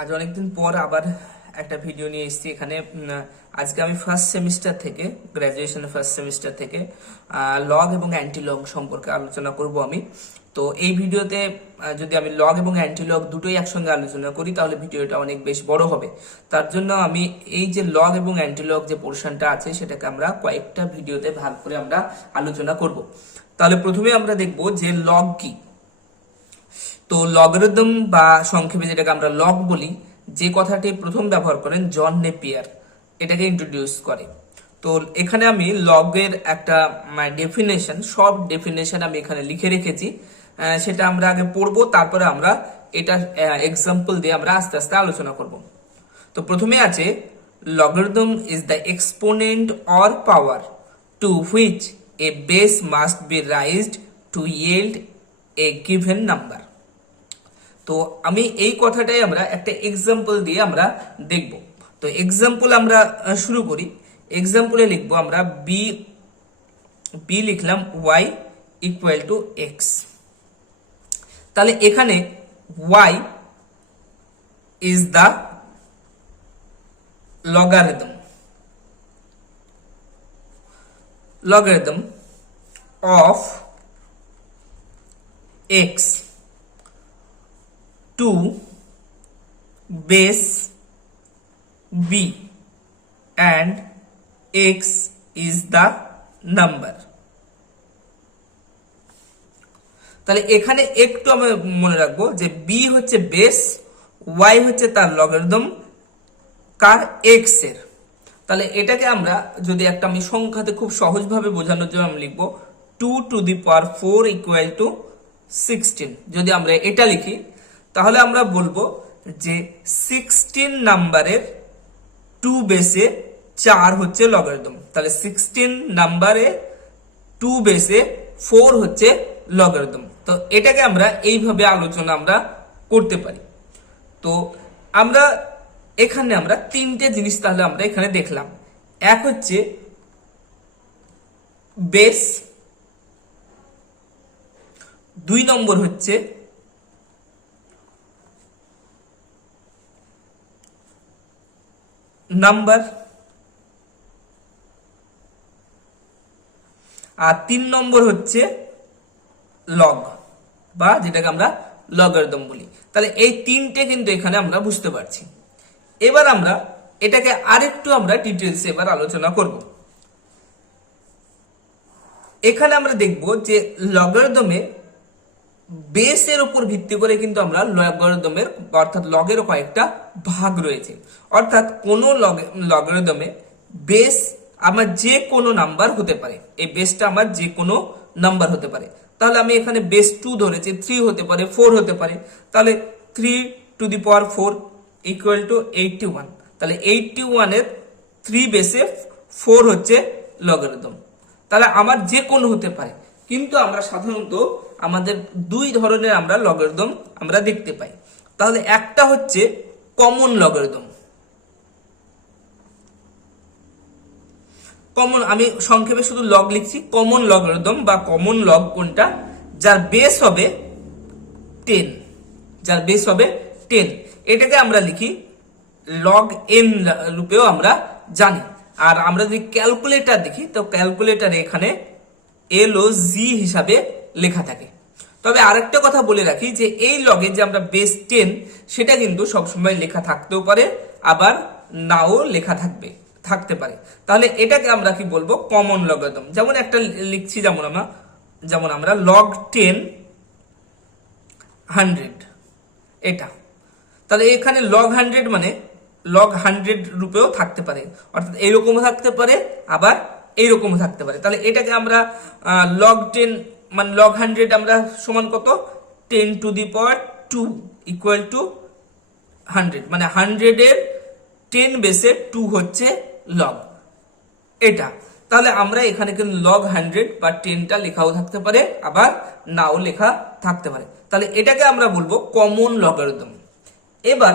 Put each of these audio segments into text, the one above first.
আজ অনেকদিন পর আবার একটা ভিডিও নিয়ে এসেছি এখানে। আজকে আমি ফার্স্ট সেমিস্টার থেকে, গ্র্যাজুয়েশনের ফার্স্ট সেমিস্টার থেকে লগ এবং অ্যান্টি লগ সম্পর্কে আলোচনা করব আমি। তো এই ভিডিওতে যদি আমি লগ এবং অ্যান্টি লগ দুটোই একসঙ্গে আলোচনা করি তাহলে ভিডিওটা অনেক বেশ বড় হবে। তার জন্য আমি এই যে লগ এবং অ্যান্টি লগ যে পোর্শনটা আছে সেটাকে আমরা কয়েকটা ভিডিওতে ভাগ করে আমরা আলোচনা করব। তাহলে প্রথমে আমরা দেখব যে লগ কি। তো লগারিদম বা সংক্ষেপে যেটাকে আমরা লগ বলি, যে কথাটি প্রথম ব্যবহার করেন জন নেপিয়ার, এটাকে ইন্ট্রোডিউস করে। তো এখানে আমি লগের একটা ডেফিনেশন, সব ডেফিনেশন আমি এখানে লিখে রেখেছি, সেটা আমরা আগে পড়বো, তারপরে আমরা এটা এক্সাম্পল দিয়ে আমরা আস্তে আস্তে আলোচনা করব। তো প্রথমে আছে logarithm is the exponent or power to which a base must be raised to yield a given number। তো আমি এই কথাটাই আমরা একটা এক্সাম্পল দিয়ে আমরা দেখব। তো এক্সাম্পল আমরা শুরু করি। এক্সাম্পলে লিখবো আমরা বি লিখলাম y ইকুয়াল টু এক্স। তাহলে এখানে y is the logarithm of x to base b and x is the number। তাহলে এখানে একটু আমরা মনে রাখবো যে b হচ্ছে বেস, y হচ্ছে তার লগারিদম কার x এর। তাহলে এটাকে আমরা যদি একটা আমি সংখ্যাতে খুব সহজভাবে বোঝানোর জন্য আমি লিখবো 2 to the power 4 equal to 16। যদি আমরা এটা লিখি তাহলে আমরা বলবো যে 16 নাম্বারের 2 বেসে 4 হচ্ছে লগারিদম। তাহলে 16 নাম্বারে 2 বেসে 4 হচ্ছে লগারিদম। তো এটাকে আমরা এইভাবে আলোচনা আমরা করতে পারি। তো আমরা এখানে আমরা তিনটে জিনিস তাহলে আমরা এখানে দেখলাম। এক হচ্ছে বেস, 2 নম্বর হচ্ছে নাম্বার, আর 3 নম্বর হচ্ছে লগ বা যেটাকে আমরা লগারিদম বলি। তাহলে এই তিনটে কিন্তু এখানে আমরা বুঝতে পারছি। এবার আমরা এটাকে আরেকটু আমরা ডিটেলস এবার আলোচনা করব। এখানে আমরা দেখব যে লগারিদমে বেসের উপর ভিত্তি করে কিন্তু আমরা লগারিদমের অর্থাৎ লগের কয়েকটা ভাগ রয়েছে। অর্থাৎ কোন লগারিদমে বেস আমার যে কোনো নাম্বার হতে পারে, এই বেসটা আমার যে কোনো নাম্বার হতে পারে। তাহলে আমি এখানে বেস 2 ধরেছি, 3 হতে পারে, 4 হতে পারে। তাহলে 3 to the power 4 equal to 81। তাহলে 81 এর 3 বেসে 4 হচ্ছে লগারিদম। তাহলে আমার যে কোনো হতে পারে, কিন্তু আমরা সাধারণত আমাদের দুই ধরনের আমরা লগারিদম আমরা দেখতে পাই। তাহলে একটা হচ্ছে কমন লগারিদম। কমন, আমি সংক্ষেপে শুধু লগ লিখছি। কমন লগারিদম বা কমন লগ কোনটা? যার বেস হবে 10, যার বেস হবে 10। এটাকে আমরা লিখি লগ এন রূপেও আমরা জানি। আর আমরা যদি ক্যালকুলেটর দেখি তো ক্যালকুলেটরে এখানে এল ও জি হিসাবে লেখা থাকে। তবে আরেকটা কথা বলে রাখি যে এই লগে যে আমরা বেস 10 সেটা কিন্তু সবসময় লেখা থাকতেও পারে, আবার নাও লেখা থাকতে পারে। তাহলে এটাকে আমরা কি বলবো? Common logarithm. যেমন একটা লিখছি, যেমন আমরা লগ 10 100 এটা। তাহলে এখানে লগ 100 মানে লগ 100 রূপেও থাকতে পারে, অর্থাৎ এইরকমও থাকতে পারে আবার এইরকমও থাকতে পারে। তাহলে এটাকে আমরা লগ 10 মানে লগ 100 আমরা সমান কত? 10 to the power 2 equal to 100, মানে 100 এর 10 বেসে 2 হচ্ছে লগ এটা। তাহলে আমরা এখানে কিন্তু লগ 100 বা 10টা লেখাও থাকতে পারে, আবার নাও লেখা থাকতে পারে। তাহলে এটাকে আমরা বলবো কমন লগারিদম। এবার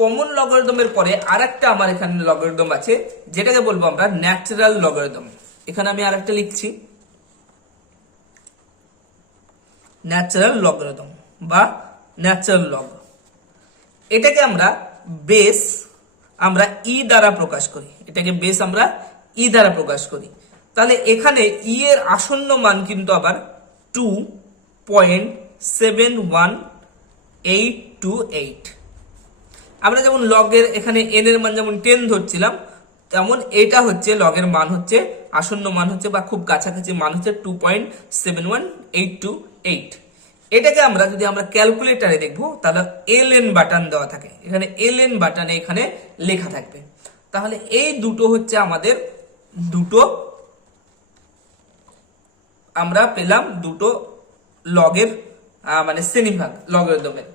কমন লগারিদমের পরে আরেকটা আমার এখানে লগারিদম আছে, যেটাকে বলবো আমরা ন্যাচারাল লগারিদম। এখানে আমি আরেকটা লিখছি ন্যাচারাল লগারিদম বা ন্যাচারাল লগ। এটাকে আমরা বেস আমরা ই দ্বারা প্রকাশ করি, এটাকে বেস আমরা ই দ্বারা প্রকাশ করি, তাহলে এখানে ই এর আসন্ন মান কিন্তু আবার 2.71828। আমরা যেমন লগের এখানে এন এর মান যেমন 10 ধরছিলাম, তেমন এটা হচ্ছে লগের মান হচ্ছে আসন্ন মান হচ্ছে বা খুব কাছাকাছি মান হচ্ছে 2.71828। এটাকে আমরা যদি আমরা ক্যালকুলেটরে দেখবো তাহলে এলএন বাটন দেওয়া থাকে, এখানে এলএন বাটনে এখানে লেখা থাকবে। তাহলে এই দুটো হচ্ছে আমাদের দুটো, আমরা পেলাম দুটো লগের মানে শ্রেণীভাগ লগারিদমের।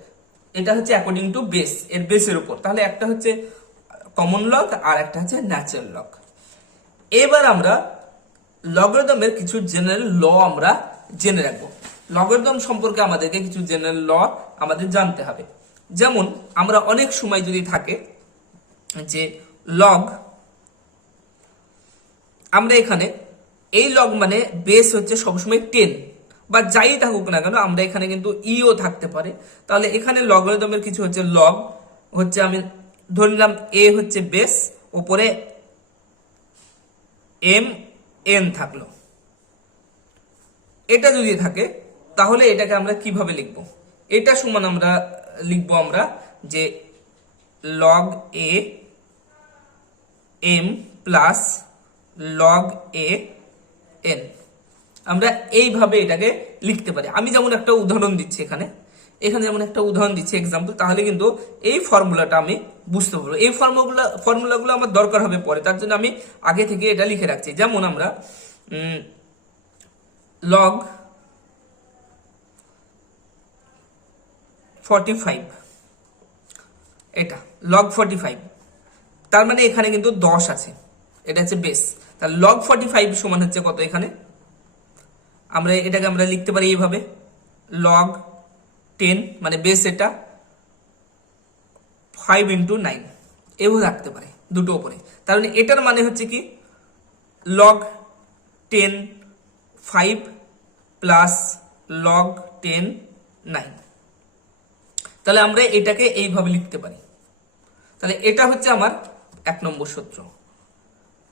এটা হচ্ছে অ্যাকর্ডিং টু বেস, এর বেসের উপর। তাহলে একটা হচ্ছে কমন লগ আর একটা হচ্ছে ন্যাচারাল লগ। এবার আমরা লগারিদমের কিছু জেনারেল ল আমরা জেনে রাখবো। লগারিদম সম্পর্কে আমাদেরকে কিছু জেনারেল ল আমাদের জানতে হবে। যেমন আমরা অনেক সময় যদি থাকে যে লগ, আমরা এখানে এই লগ মানে বেস হচ্ছে সবসময় 10 বা যাই থাকুক না কেন, আমরা এখানে কিন্তু ইও থাকতে পারে। তাহলে এখানে লগারিদমের কিছু হচ্ছে লগ হচ্ছে, আমি ধরে নিলাম এ হচ্ছে বেস, উপরে এম এন থাকলো, এটা যদি থাকে তাহলে এটাকে আমরা কিভাবে লিখবো? এটা সমান আমরা লিখবো আমরা যে log a m plus log a n, আমরা এইভাবে এটাকে লিখতে পারি। আমি যেমন একটা উদাহরণ দিচ্ছি এখানে যেমন একটা উদাহরণ দিচ্ছি এক্সাম্পল, তাহলে কিন্তু এই ফর্মুলাটা আমি বুঝতে পারবো। এই ফর্মুলাগুলো আমার দরকার হবে পরে, তার জন্য আমি আগে থেকে এটা লিখে রাখছি। যেমন আমরা লগ 45, এটা লগ 45, তার মানে এখানে কিন্তু 10 আছে, এটা হচ্ছে বেস। তাহলে লগ 45 সমান হচ্ছে কত? এখানে আমরা এটাকে আমরা লিখতে পারি এইভাবে, লগ 10 মানে বেস এটা 5 × 9, এভাবে রাখতে পারে দুটো উপরে। তার মানে এটার মানে হচ্ছে কি লগ 10 5 প্লাস লগ 10 9। তাহলে আমরা এটাকে এইভাবে লিখতে পারি। তাহলে এটা হচ্ছে আমার 1 নম্বর সূত্র।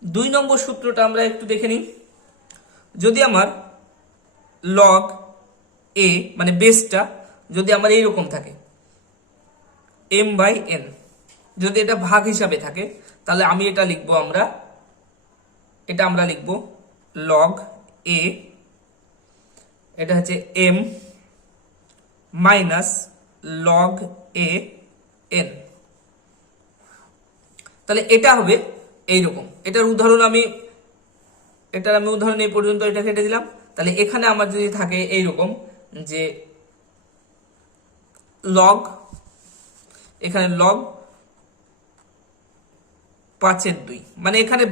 2 নম্বর সূত্রটা আমরা একটু দেখে নিই। যদি আমার লগ এ মানে বেসটা যদি আমার এইরকম থাকে m/n, যদি এটা ভাগ হিসাবে থাকে, তাহলে আমি এটা লিখবো আমরা লিখবো লগ এ, এটা হচ্ছে m minus log a N. তাহলে এটা হবে এইরকম। এটার উদাহরণ আমি উদাহরণ এই পর্যন্ত এটা কেটে দিলাম। তাহলে এখানে আমার যদি থাকে এইরকম যে লগ, এখানে লগ 5/2, মানে এখানে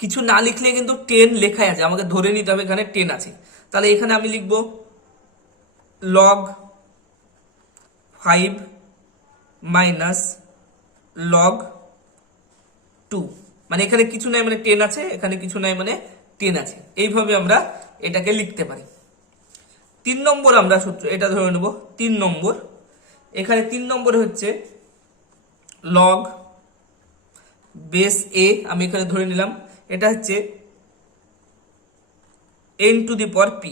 কিছু না লিখলে কিন্তু 10 লেখাই আছে, আমাকে ধরে নিতে হবে এখানে 10 আছে। তাহলে এখানে আমি লিখব লগ 5 মাইনাস লগ 2, মানে এখানে কিছু নাই মানে 10 আছে, এখানে কিছু নাই মানে 10 আছে। এইভাবে আমরা এটাকে লিখতে পারি। 3 নম্বর আমরা সূত্র এটা ধরে নেব 3 নম্বর। এখানে 3 নম্বরে হচ্ছে লগ বেস এ, আমি এখানে ধরে নিলাম এটা হচ্ছে n⁴ p,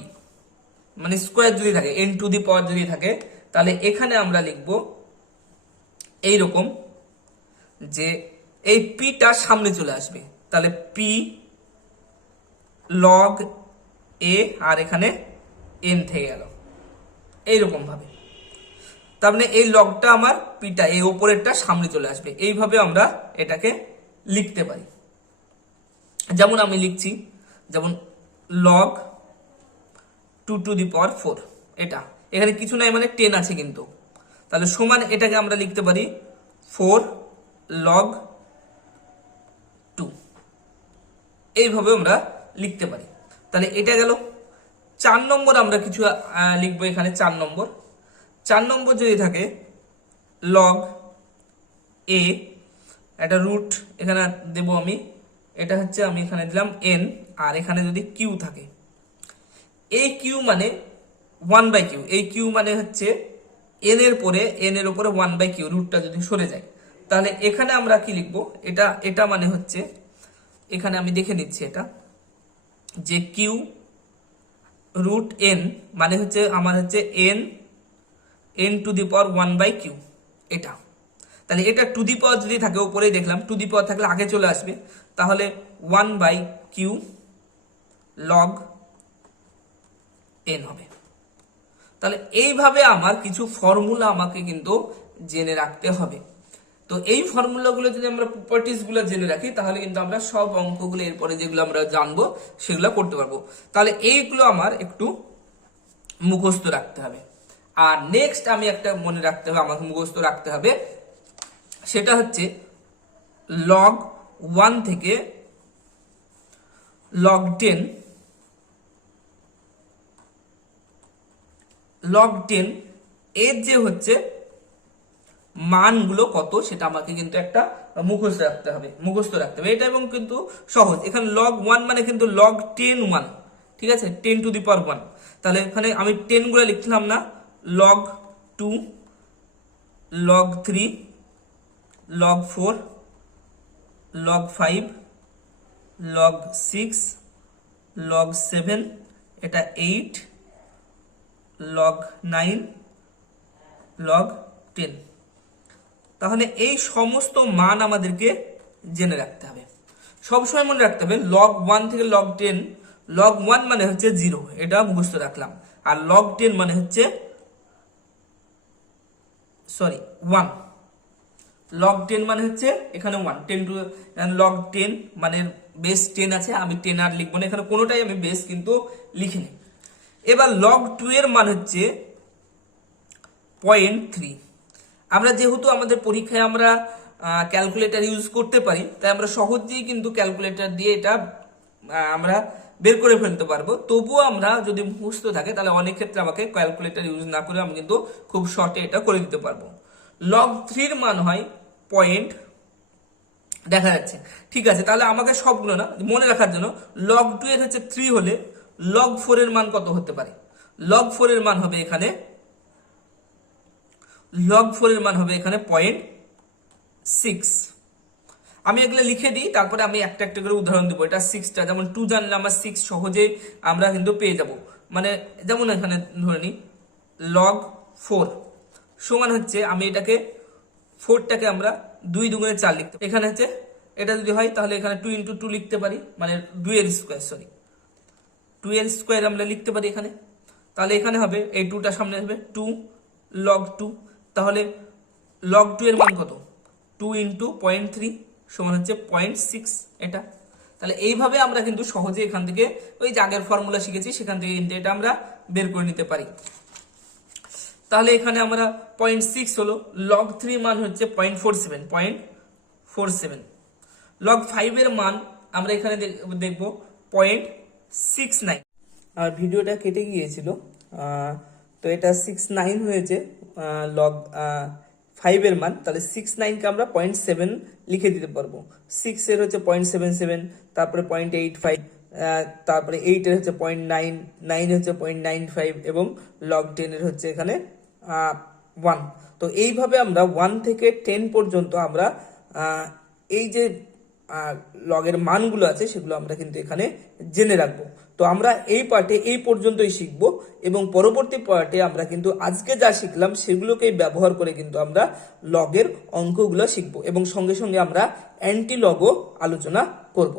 মানে স্কোয়ার যদি থাকে n⁴ যদি থাকে, তাহলে এখানে আমরা লিখব এইরকম যে এই পিটা সামনে চলে আসবে, তাহলে পি লগ এ আর এখানে এন থেকে গেল এইরকম ভাবে। তার মানে এই লগটা আমার পিটা এই উপরেরটা সামনে চলে আসবে, এইভাবে আমরা এটাকে লিখতে পারি। যেমন আমি লিখছি যেমন লগ 2⁴, এটা এখানে কিছু নাই মানে 10 আছে কিন্তু, তাহলে সমান এটাকে আমরা লিখতে পারি 4 লগ 2, এইভাবে আমরা লিখতে পারি। তাহলে এটা গেল। 4 নম্বর আমরা কিছু লিখবো এখানে। 4 নম্বর যদি থাকে লগ এ, একটা রুট এখানে দেব আমি, এটা হচ্ছে আমি এখানে দিলাম n, আর এখানে যদি কিউ থাকে, এই কিউ মানে 1/q, এই কিউ মানে হচ্ছে n এর উপরে 1/q, রুটটা যদি সরে যায় তাহলে এখানে আমরা কি লিখবো, এটা এটা মানে হচ্ছে, এখানে আমি দেখে নিচ্ছি এটা, যে কিউ রুট এন মানে হচ্ছে আমার হচ্ছে N to the power 1/q, এটা। তাহলে এটা টু দি পাওয়ার যদি থাকে, উপরেই দেখলাম টু দি পাওয়ার থাকলে আগে চলে আসবে, তাহলে 1/q লগ এন হবে। তাহলে এইভাবে আমার কিছু ফর্মুলা আমাকে কিন্তু জেনে রাখতে হবে। তো এই ফর্মুলাগুলো যদি আমরা প্রপার্টিজ গুলো জেনে রাখি, তাহলে কিন্তু আমরা সব অঙ্কগুলো এরপরে যেগুলো আমরা জানবো সেগুলো করতে পারবো। তাহলে এইগুলো আমার একটু মুখস্থ রাখতে হবে। আর নেক্সট আমি একটা মনে রাখতে হবে, আমাকে মুখস্থ রাখতে হবে, সেটা হচ্ছে log 1 থেকে log 10 এর যে হচ্ছে মানগুলো কত, সেটা আমাকে কিন্তু একটা মুখস্থ রাখতে হবে। এটা এবং কিন্তু সহজ। এখানে log 1 মানে কিন্তু log 10 1, ঠিক আছে, 10 টু দি পাওয়ার 1। তাহলে এখানে আমি 10 গুলো লিখলাম না, log 2, log 3, log 4, log 5, log 6, log 7, এটা 8, log 9, log 10। তাহলে এই সমস্ত মান আমাদেরকে জেনে রাখতে হবে, সবসময় মনে রাখতে হবে। log 1 থেকে log 10, log 1 মানে হচ্ছে 0, এটা মুখস্থ রাখলাম। আর log 10 মানে হচ্ছে 1, log 10 মানে হচ্ছে এখানে 1, 10 টু log 10 মানে বেস 10 আছে, আমি 10 আর লিখবো না, এখানে কোনোটাই আমি বেস কিন্তু লিখিনি। এবার log 2 এর মান হচ্ছে 0.3। আমরা যেহেতু আমাদের পরীক্ষায় আমরা ক্যালকুলেটর ইউজ করতে পারি, তাই আমরা সহজেই কিন্তু ক্যালকুলেটর দিয়ে এটা আমরা বের করে ফেলতে পারবো। তবুও আমরা যদি মুখস্থ থাকে, তাহলে অনেক ক্ষেত্রে আমাকে ক্যালকুলেটর ইউজ না করে আমি কিন্তু খুব শর্টে এটা করে দিতে পারবো। log 3 এর মান হয় পয়েন্ট, দেখা যাচ্ছে, ঠিক আছে। তাহলে আমাকে সবগুলো না, মনে রাখার জন্য log 2 এর হচ্ছে 3 হলে log 4 এর মান কত হতে পারে? log 4 এর মান হবে এখানে, log 4 এর মান হবে এখানে 0.6। আমি এগুলো লিখে দিই, তারপরে আমি একটা একটা করে উদাহরণ দেবো। এটা 6টা, যেমন 2 জানলে আমার 6 সহজে আমরা কিন্তু পেয়ে যাব। মানে যেমন এখানে ধরে নিই log 4 সমান হচ্ছে, আমি এটাকে 4টাকে আমরা 2 দুগুণে 4 লিখতে, এখানে হচ্ছে এটা যদি হয় তাহলে এখানে 2 × 2 লিখতে পারি, মানে 2 এর স্কোয়ার আমরা লিখতে পারি এখানে। তাহলে এখানে হবে এই 2টা সামনে আসবে 2 log 2, তাহলে log 2 এর মান কত? 2 × 0.3 সমান হচ্ছে 0.6 এটা। তাহলে এইভাবে আমরা কিন্তু সহজে এখান থেকে ওই যে আগের ফর্মুলা শিখেছি সেখান থেকে কিন্তু এটা আমরা বের করে নিতে পারি। তাহলে এখানে আমরা 0.6 হলো, log 3 মান হচ্ছে 0.47, log 5 এর মান আমরা এখানে দেখবো 0.69। আর ভিডিওটা কেটে গিয়েছিল, তো এটা 69 হয়েছে log 5 এর মান। তাহলে 69 কে আমরা 0.7 লিখে দিতে পারবো। 6 এর হচ্ছে 0.77, তারপরে 0.85, তারপরে 8 এর হচ্ছে 0.9, 9 হচ্ছে 0.95 এবং log 10 এর হচ্ছে এখানে 1। তো এইভাবে আমরা 1 থেকে 10 পর্যন্ত আমরা এই যে লগের মানগুলো আছে সেগুলো আমরা কিন্তু এখানে জেনে রাখবো। তো আমরা এই পার্টে এই পর্যন্তই শিখবো, এবং পরবর্তী পার্টে আমরা কিন্তু আজকে যা শিখলাম সেগুলোকেই ব্যবহার করে কিন্তু আমরা লগের অঙ্কগুলো শিখবো, এবং সঙ্গে সঙ্গে আমরা অ্যান্টি লগও আলোচনা করব।